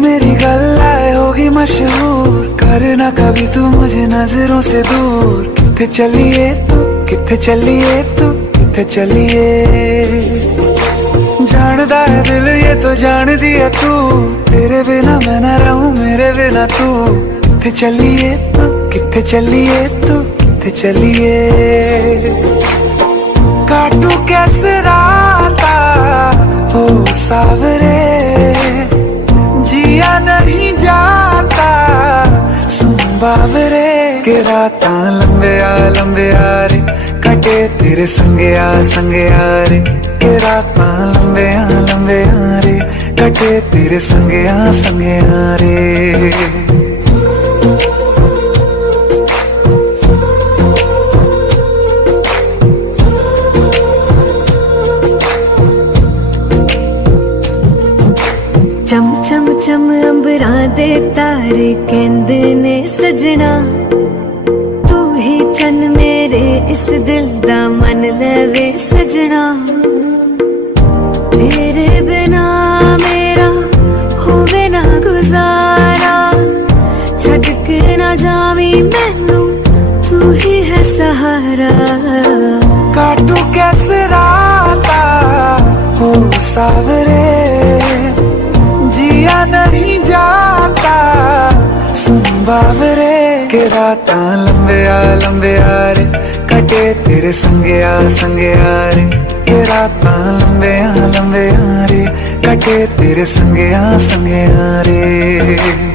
मेरी गल्लाए होगी मशहूर, करना कभी तू मुझे नजरों से दूर। किथे चलिए तू, किथे चलिए तू, किथे चलिए। जानदा है दिल ये तो जान दिया तू, तेरे बिना मैं न रहूं मेरे बिना तू। किथे चलिए तू, किथे चलिए तू, किथे चलिए। काटू कैसे राता हो सावरे, जिया नहीं जाता सुन बावरे। के रातां लंबे आ रे, कटे तेरे संगे आ रे। के रातां लंबे आ रे, कटे तेरे संगे आ रे। चम चम चम अंबरां दे तारे कहंदे ने सजना, तू ही चन मेरे इस दिल दा मन लवे सजना। तेरे बिना मेरा होवे ना गुजारा, छड़ के ना जावी मैनू तू ही है सहारा। काटू कैसे राता हो सावरे, जिया नहीं जाता सुन बावरे। के रातां लंबे आ रे, कटे तेरे संगे आ रे। के रातां लंबे आ रे, कटे तेरे संगे आ रे।